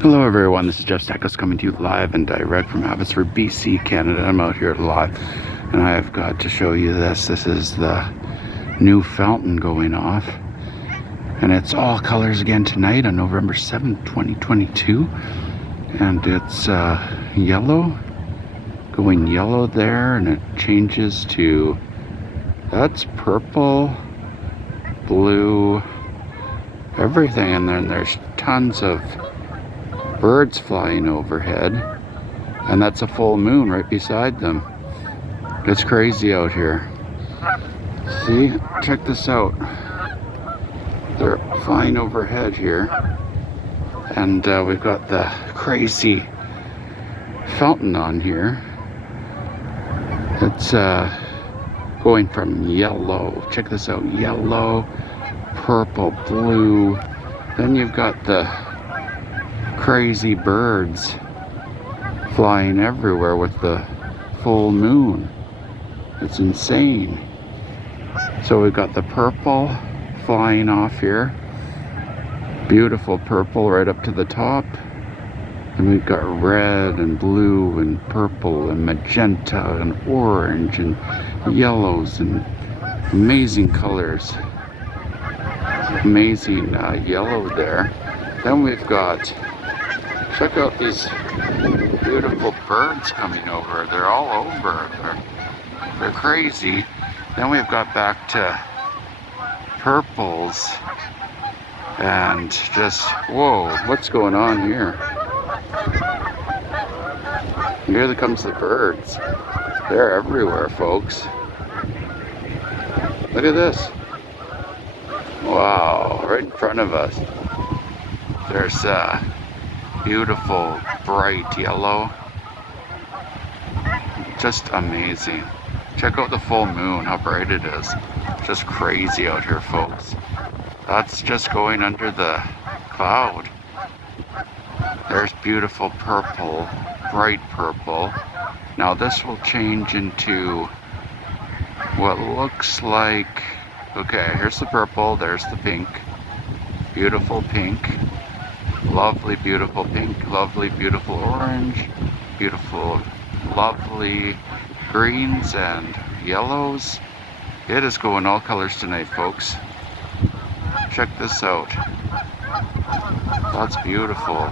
Hello everyone, this is Jeff Stackos coming to you live and direct from Abbotsford, BC, Canada. I'm out here live and I have got to show you this. This is the new fountain going off. And it's all colors again tonight on November 7th, 2022. And it's yellow, going yellow there, and it changes to, that's purple, blue, everything. And then there's tons of birds flying overhead, and that's a full moon right beside them. It's crazy out here. See, check this out. They're flying overhead here, and we've got the crazy fountain on here. It's going from yellow, check this out, yellow, purple, blue, then you've got the crazy birds flying everywhere with the full moon. It's insane. So we've got the purple flying off here, beautiful purple right up to the top, and we've got red and blue and purple and magenta and orange and yellows and amazing colors. Amazing yellow there. Then we've got, check out these beautiful birds coming over. They're all over. They're crazy. Then we've got back to purples and just, whoa, what's going on here? Here comes the birds. They're everywhere, folks. Look at this. Wow, right in front of us. There's beautiful bright yellow, just amazing. Check out the full moon, how bright it is. Just crazy out here, folks. That's just going under the cloud. There's beautiful purple, bright purple. Now this will change into what looks like, okay, here's the purple, there's the pink, beautiful pink. Lovely, beautiful pink, lovely, beautiful orange, beautiful, lovely greens and yellows. It is going all colors tonight, folks. Check this out. That's beautiful.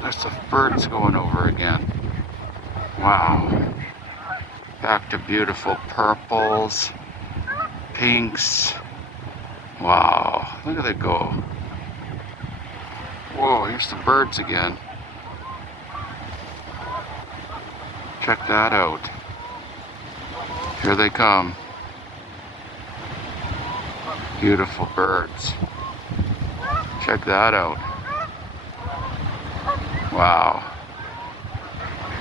There's the birds going over again. Wow. Back to beautiful purples, pinks. Wow, look at it go. Whoa, here's the birds again. Check that out. Here they come. Beautiful birds. Check that out. Wow.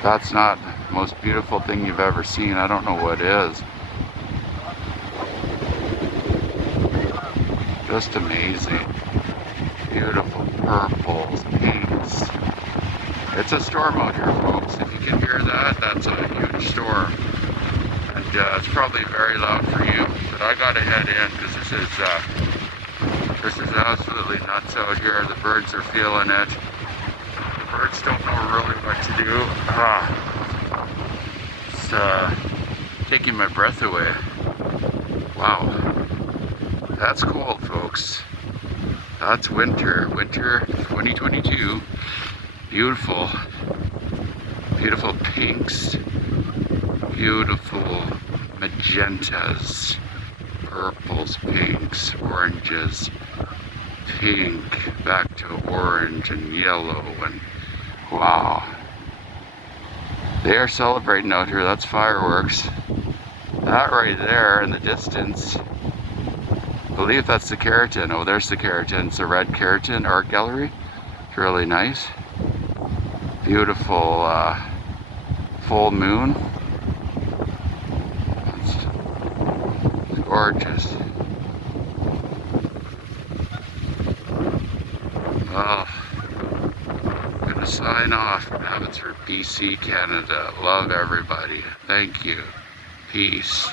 That's not the most beautiful thing you've ever seen. I don't know what is. Just amazing. Beautiful purples, pinks. It's a storm out here, folks. If you can hear that, that's a huge storm. And it's probably very loud for you, but I gotta head in because this is absolutely nuts out here. The birds are feeling it. The birds don't know really what to do. It's taking my breath away. Wow. That's cold, folks. That's winter 2022. Beautiful, beautiful pinks, beautiful magentas, purples, pinks, oranges, pink, back to orange and yellow, and wow. They are celebrating out here. That's fireworks. That right there in the distance, I believe that's the keratin. Oh, there's the keratin. It's a red keratin art gallery. It's really nice. Beautiful full moon. It's gorgeous. Oh, I'm gonna sign off from Abbotsford, BC, Canada. Love everybody. Thank you. Peace.